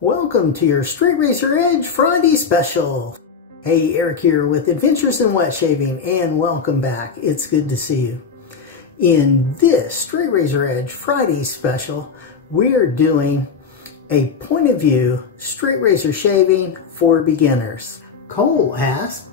Welcome to your Straight Razor Edge Friday special. Hey, Eric here with Adventures in Wet Shaving, and welcome back. It's good to see you. In this Straight Razor Edge Friday special, we're doing a point of view straight razor shaving for beginners. Cole asked,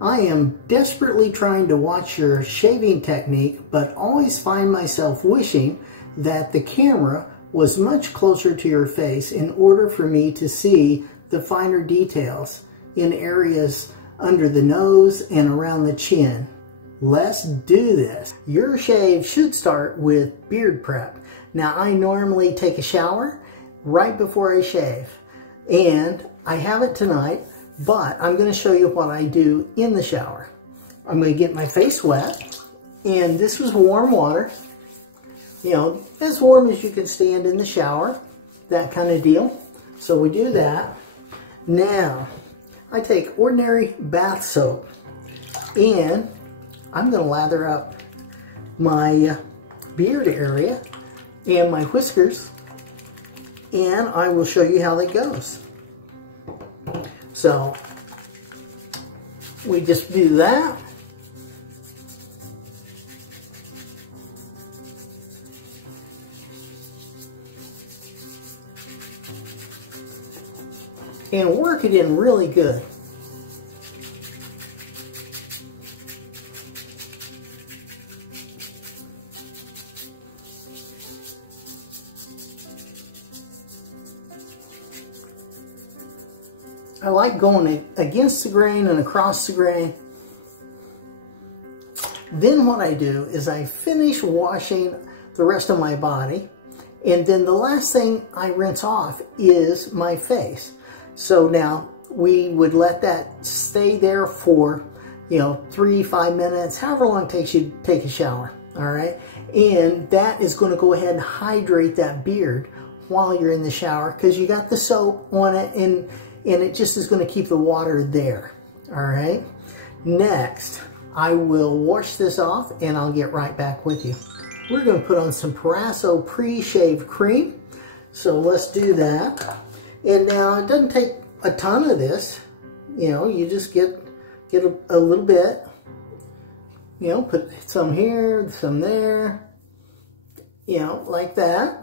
I am desperately trying to watch your shaving technique, but always find myself wishing that the camera was much closer to your face in order for me to see the finer details in areas under the nose and around the chin. Let's do this. Your shave should start with beard prep. Now, I normally take a shower right before I shave, and I haven't tonight, but I'm going to show you what I do in the shower. I'm going to get my face wet, and this was warm water. You know, as warm as you can stand in the shower, that kind of deal. So we do that. Now, I take ordinary bath soap, and I'm going to lather up my beard area and my whiskers, and I will show you how that goes. So, we just do that. And work it in really good. I like going against the grain and across the grain. Then what I do is I finish washing the rest of my body, and then the last thing I rinse off is my face. So now we would let that stay there for, 3-5 minutes, however long it takes you to take a shower, all right? And that is going to go ahead and hydrate that beard while you're in the shower, because you got the soap on it, and it just is going to keep the water there, all right? Next, I will wash this off, and I'll get right back with you. We're going to put on some Parasso pre-shave cream, so let's do that. And now, it doesn't take a ton of this. You just get a little bit. Put some here, some there. Like that.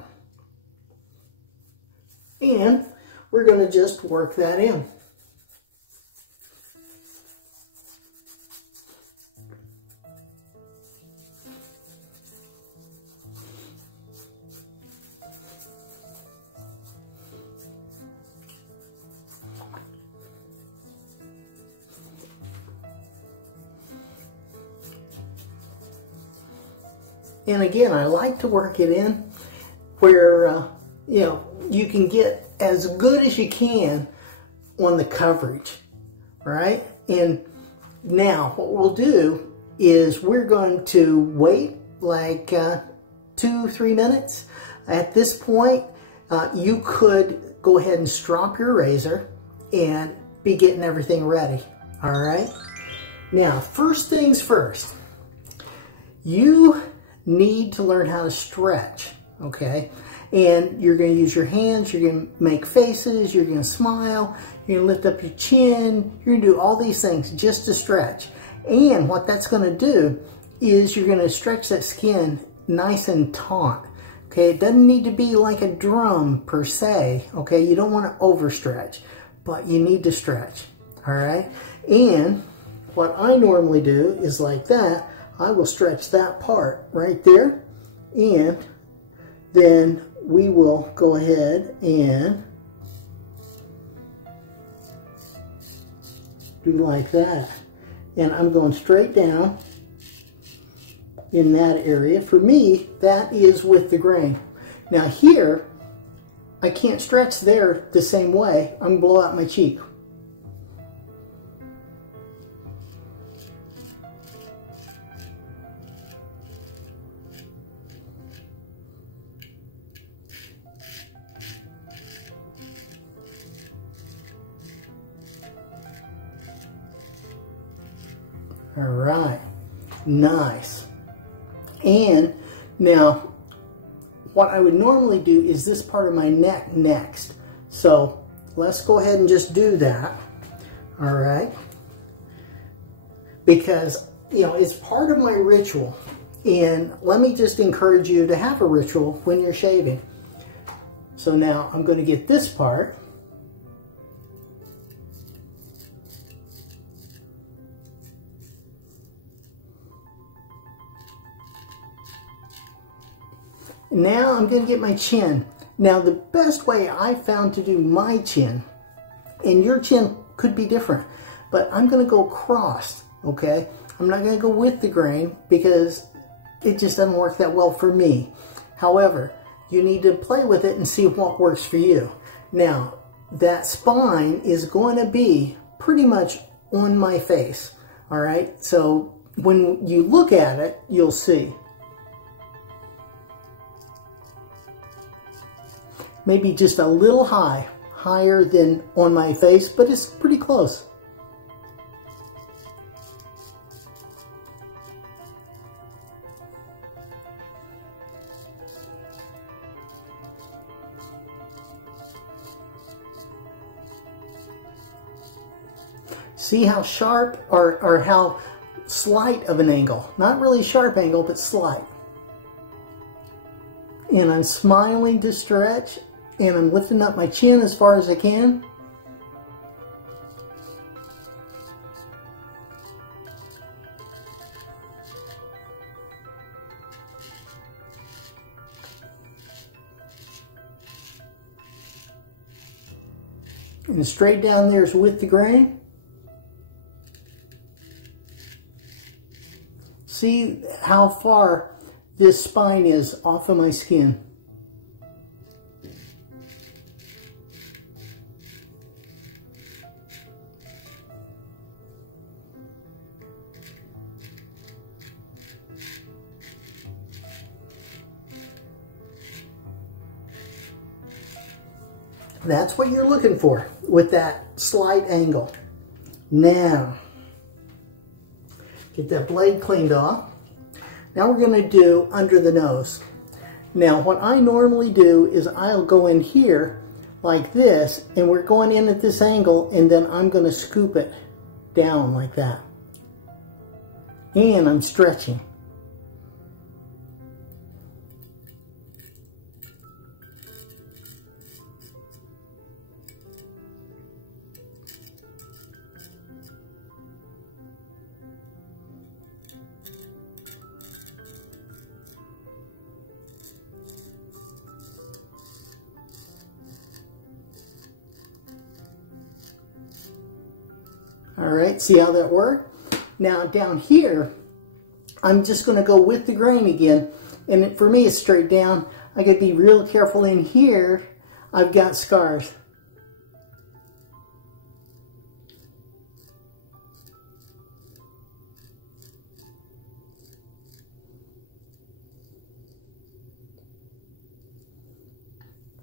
And we're going to just work that in. And again, I like to work it in where, you can get as good as you can on the coverage, right? And now what we'll do is we're going to wait like 2-3 minutes. At this point, you could go ahead and strop your razor and be getting everything ready, all right? Now, first things first, you need to learn how to stretch, okay? And you're going to use your hands, you're going to make faces, you're going to smile, you're going to lift up your chin, you're going to do all these things just to stretch. And what that's going to do is you're going to stretch that skin nice and taut, okay? It doesn't need to be like a drum per se, okay? You don't want to overstretch, but you need to stretch, all right? And what I normally do is like that. I will stretch that part right there, and then we will go ahead and do like that. And I'm going straight down in that area. For me, that is with the grain. Now here, I can't stretch there the same way. I'm going to blow out my cheek. All right, nice. And now, what I would normally do is this part of my neck next. So let's go ahead and just do that. All right. Because, you know, it's part of my ritual. And let me just encourage you to have a ritual when you're shaving. So now I'm going to get this part. Now I'm going to get my chin. Now the best way I found to do my chin, and your chin could be different, but I'm going to go crossed, okay? I'm not going to go with the grain because it just doesn't work that well for me. However, you need to play with it and see what works for you. Now, that spine is going to be pretty much on my face, all right? So when you look at it, you'll see. Maybe just a little higher than on my face, but it's pretty close. See how sharp or how slight of an angle. Not really sharp angle, but slight. And I'm smiling to stretch, and I'm lifting up my chin as far as I can. And straight down there is with the grain. See how far this spine is off of my skin. That's what you're looking for with that slight angle. Now, get that blade cleaned off. Now we're going to do under the nose. Now what I normally do is I'll go in here like this, and we're going in at this angle, and then I'm going to scoop it down like that. And I'm stretching. All right, see how that worked? Now down here, I'm just going to go with the grain again. And for me, it's straight down. I got to be real careful in here. I've got scars.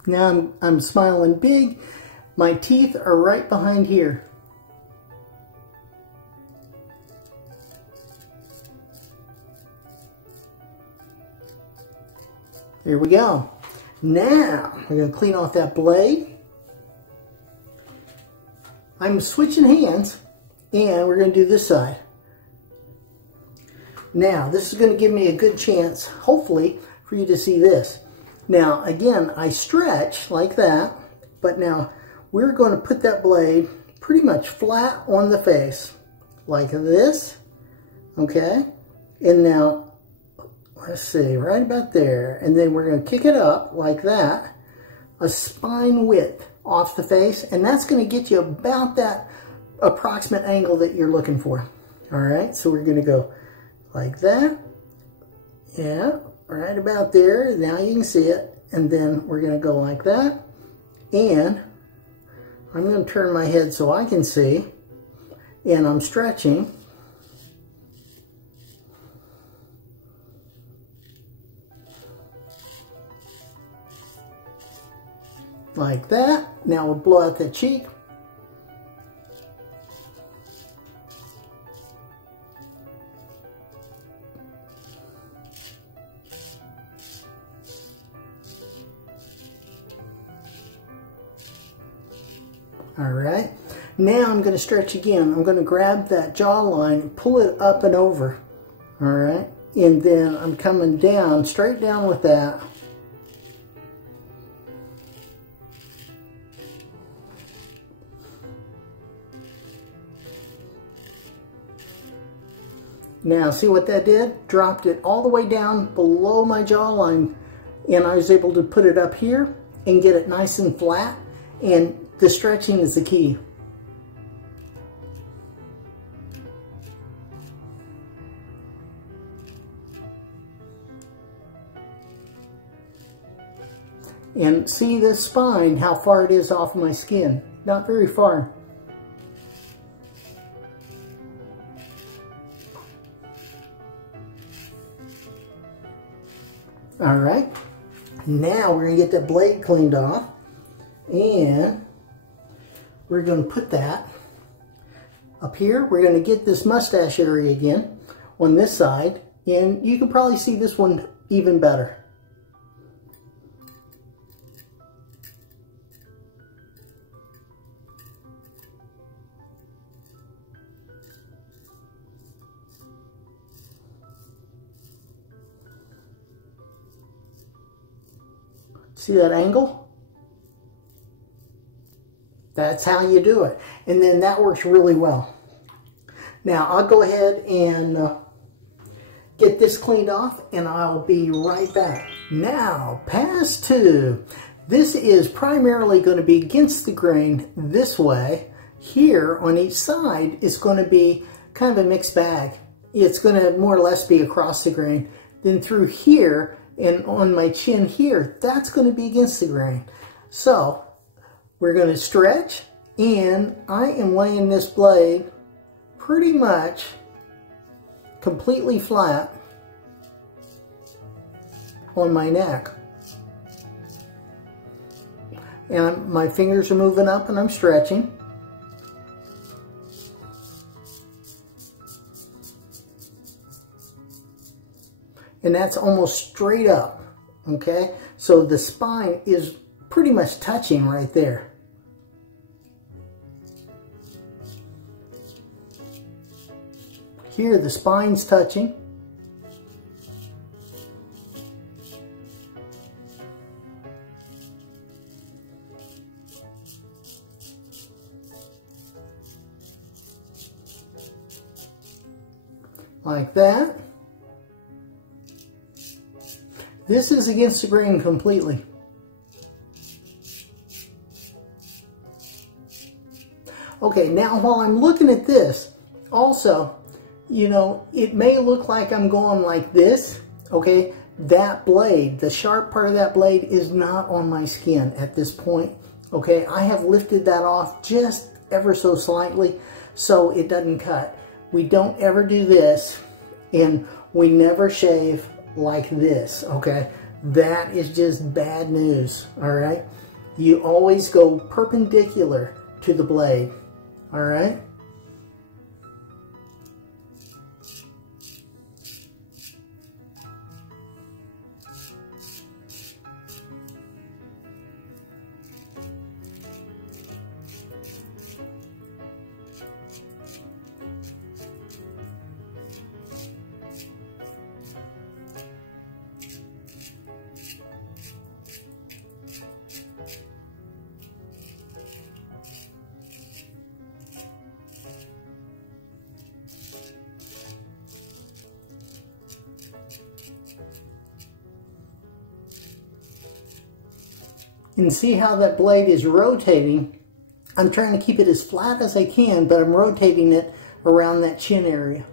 Now I'm smiling big. My teeth are right behind here. There we go. Now, we're going to clean off that blade. I'm switching hands, and we're going to do this side. Now, this is going to give me a good chance, hopefully, for you to see this. Now, again, I stretch like that, but now we're going to put that blade pretty much flat on the face, like this, okay? And now, let's see, right about there. And then we're going to kick it up like that, a spine width off the face, and that's going to get you about that approximate angle that you're looking for. All right, so we're going to go like that. Yeah, right about there. Now you can see it. And then we're going to go like that. And I'm going to turn my head so I can see. And I'm stretching. Like that. Now we'll blow out that cheek. All right. Now I'm going to stretch again. I'm going to grab that jawline, pull it up and over. All right. And then I'm coming down, straight down with that. Now, see what that did? Dropped it all the way down below my jawline, and I was able to put it up here and get it nice and flat, and the stretching is the key. And see this spine, how far it is off my skin. Not very far. All right, now we're going to get that blade cleaned off, and we're going to put that up here. We're going to get this mustache area again on this side, and you can probably see this one even better. See that angle? That's how you do it. And then that works really well. Now I'll go ahead and get this cleaned off, and I'll be right back. Now, pass 2. This is primarily going to be against the grain this way. Here on each side is going to be kind of a mixed bag. It's going to more or less be across the grain. Then through here, and on my chin here, that's going to be against the grain. So we're going to stretch, and I am laying this blade pretty much completely flat on my neck. And my fingers are moving up and I'm stretching. And that's almost straight up, okay? So the spine is pretty much touching right there. Here the spine's touching. Like that. This is against the grain completely. Okay, now while I'm looking at this, also, you know, it may look like I'm going like this, okay? That blade, the sharp part of that blade is not on my skin at this point, okay? I have lifted that off just ever so slightly so it doesn't cut. We don't ever do this, and we never shave like this, okay? That is just bad news, all right? You always go perpendicular to the blade, all right? And see how that blade is rotating. I'm trying to keep it as flat as I can, but I'm rotating it around that chin area.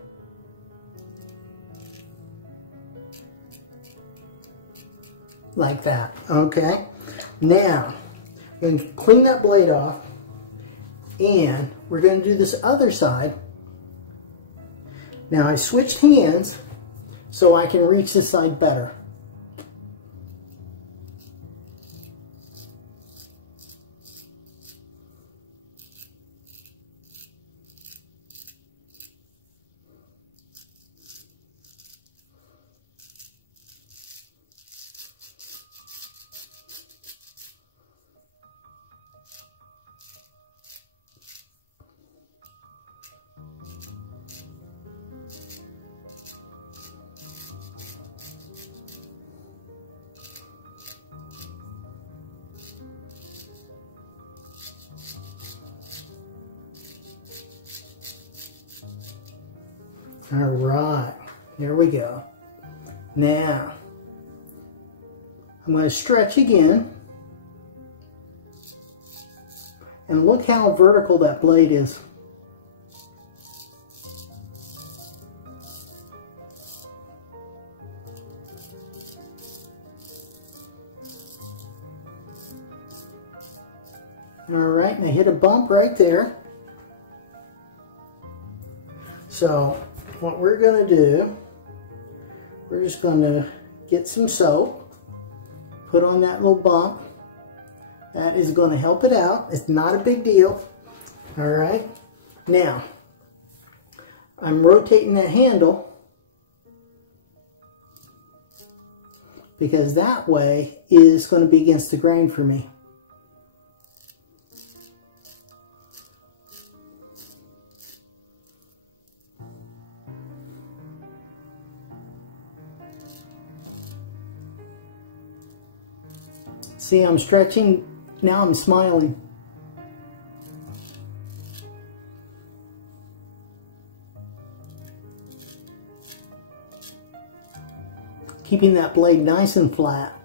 Like that, okay? Now, I'm going to clean that blade off, and we're going to do this other side. Now, I switched hands so I can reach this side better. All right, here we go. Now, I'm going to stretch again. And look how vertical that blade is. All right, and I hit a bump right there. So what we're going to do, we're just going to get some soap, put on that little bump. That is going to help it out. It's not a big deal. All right. Now, I'm rotating that handle because that way is going to be against the grain for me. See, I'm stretching. Now I'm smiling. Keeping that blade nice and flat.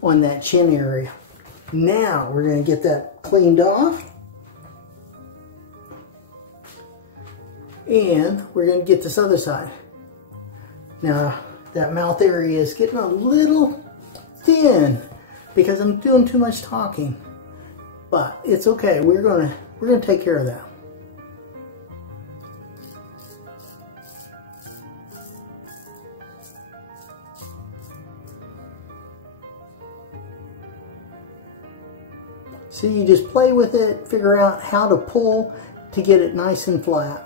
On that chin area. Now we're going to get that cleaned off. And we're going to get this other side. Now, that mouth area is getting a little thin because I'm doing too much talking. But it's okay. We're gonna take care of that. So you just play with it, figure out how to pull to get it nice and flat.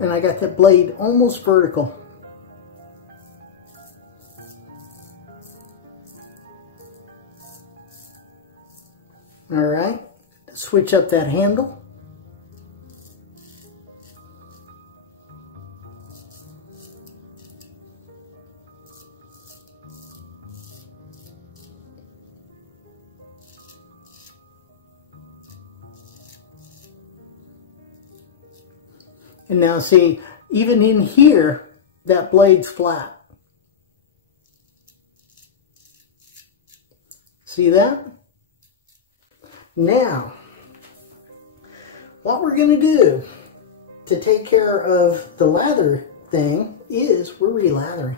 And I got that blade almost vertical. All right, switch up that handle. And now see, even in here, that blade's flat. See that? Now, what we're going to do to take care of the lather thing is we're re-lathering.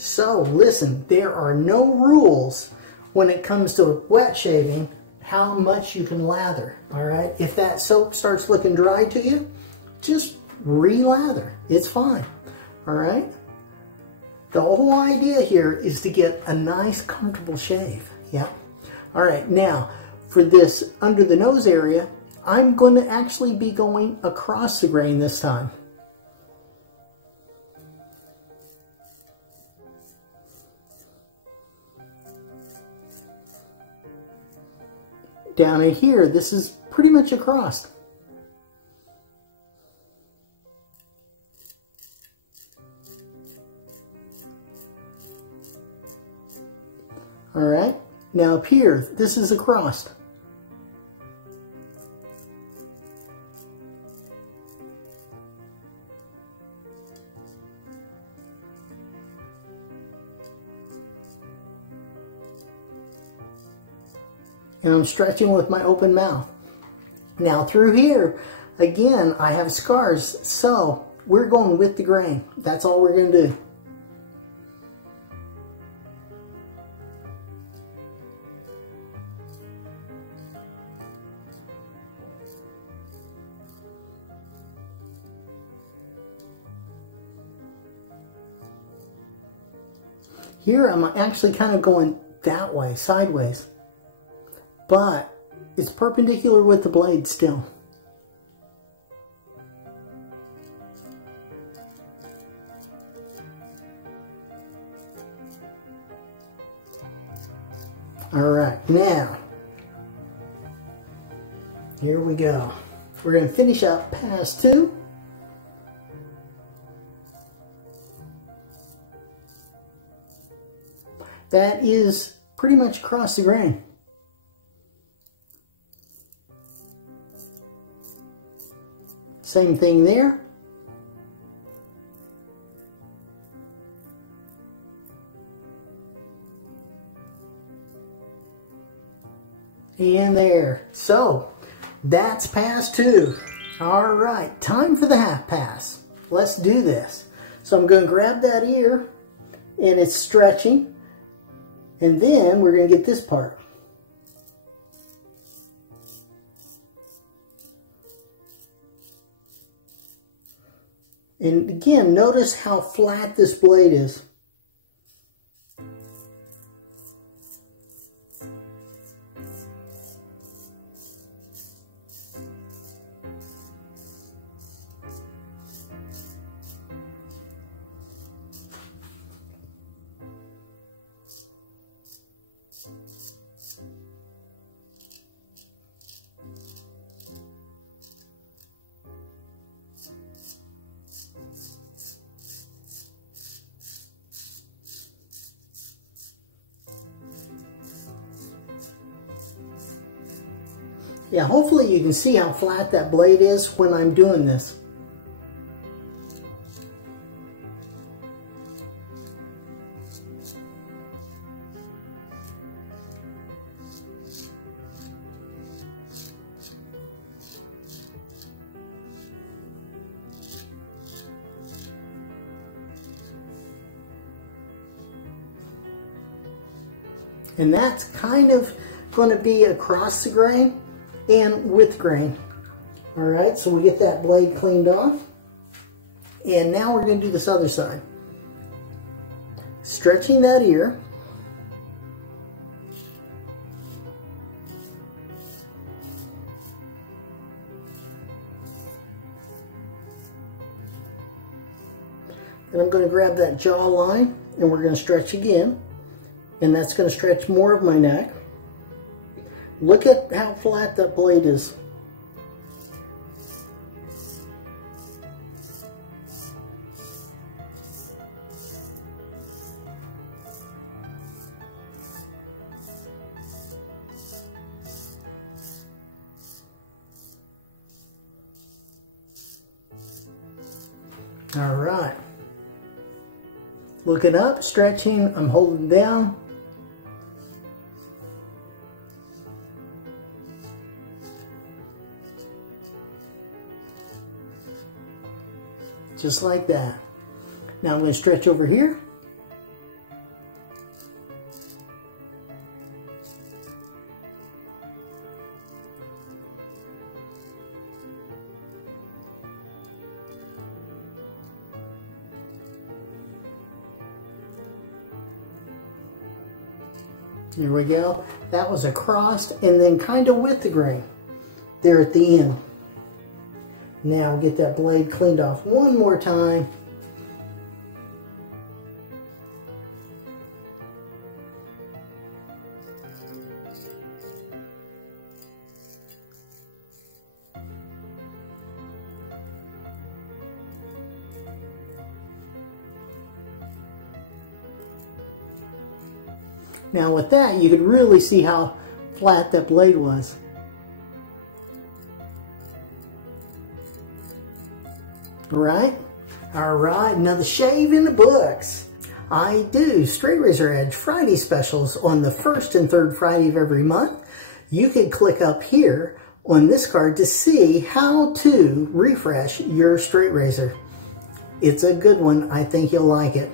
So listen, there are no rules when it comes to wet shaving how much you can lather, all right? If that soap starts looking dry to you, just re-lather. It's fine, all right? The whole idea here is to get a nice, comfortable shave, yeah? All right, now, for this under the nose area, I'm going to actually be going across the grain this time. Down in here, this is pretty much across. All right, now up here, this is across. And I'm stretching with my open mouth. Now through here, again, I have scars, so we're going with the grain. That's all we're going to do. Here I'm actually kind of going that way, sideways. But it's perpendicular with the blade still. Alright, now, here we go. We're going to finish up pass 2. That is pretty much across the grain. Same thing there. And there. So, that's pass 2. Alright, time for the half pass. Let's do this. So I'm going to grab that ear, and it's stretching. And then we're going to get this part. And again, notice how flat this blade is. Yeah, hopefully you can see how flat that blade is when I'm doing this. And that's kind of going to be across the grain and with grain. Alright, so we get that blade cleaned off. And now we're going to do this other side. Stretching that ear. Then I'm going to grab that jaw line and we're going to stretch again. And that's going to stretch more of my neck. Look at how flat that blade is. All right. Looking up, stretching, I'm holding down. Just like that. Now I'm going to stretch over here. There we go. That was across and then kind of with the grain there at the end. Now get that blade cleaned off one more time. Now with that, you could really see how flat that blade was. Alright, another shave in the books. I do Straight Razor Edge Friday specials on the first and third Friday of every month. You can click up here on this card to see how to refresh your straight razor. It's a good one. I think you'll like it.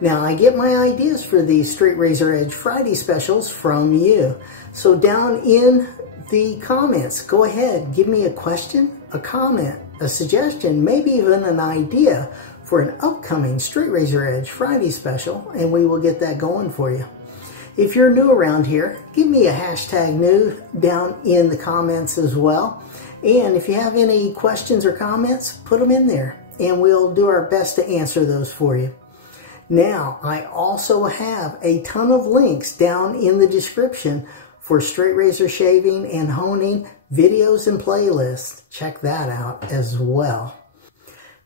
Now, I get my ideas for these Straight Razor Edge Friday specials from you. So down in the comments, go ahead, give me a question, a comment, a suggestion, maybe even an idea for an upcoming Straight Razor Edge Friday special, and we will get that going for you. If you're new around here, give me a hashtag new down in the comments as well. And if you have any questions or comments, put them in there, and we'll do our best to answer those for you. Now, I also have a ton of links down in the description for straight razor shaving and honing videos and playlists. Check that out as well.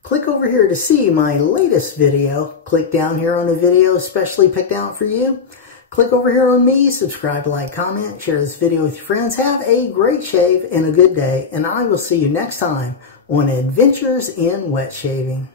Click over here to see my latest video. Click down here on a video especially picked out for you. Click over here on me, subscribe, like, comment, share this video with your friends. Have a great shave and a good day, and I will see you next time on Adventures in Wet Shaving.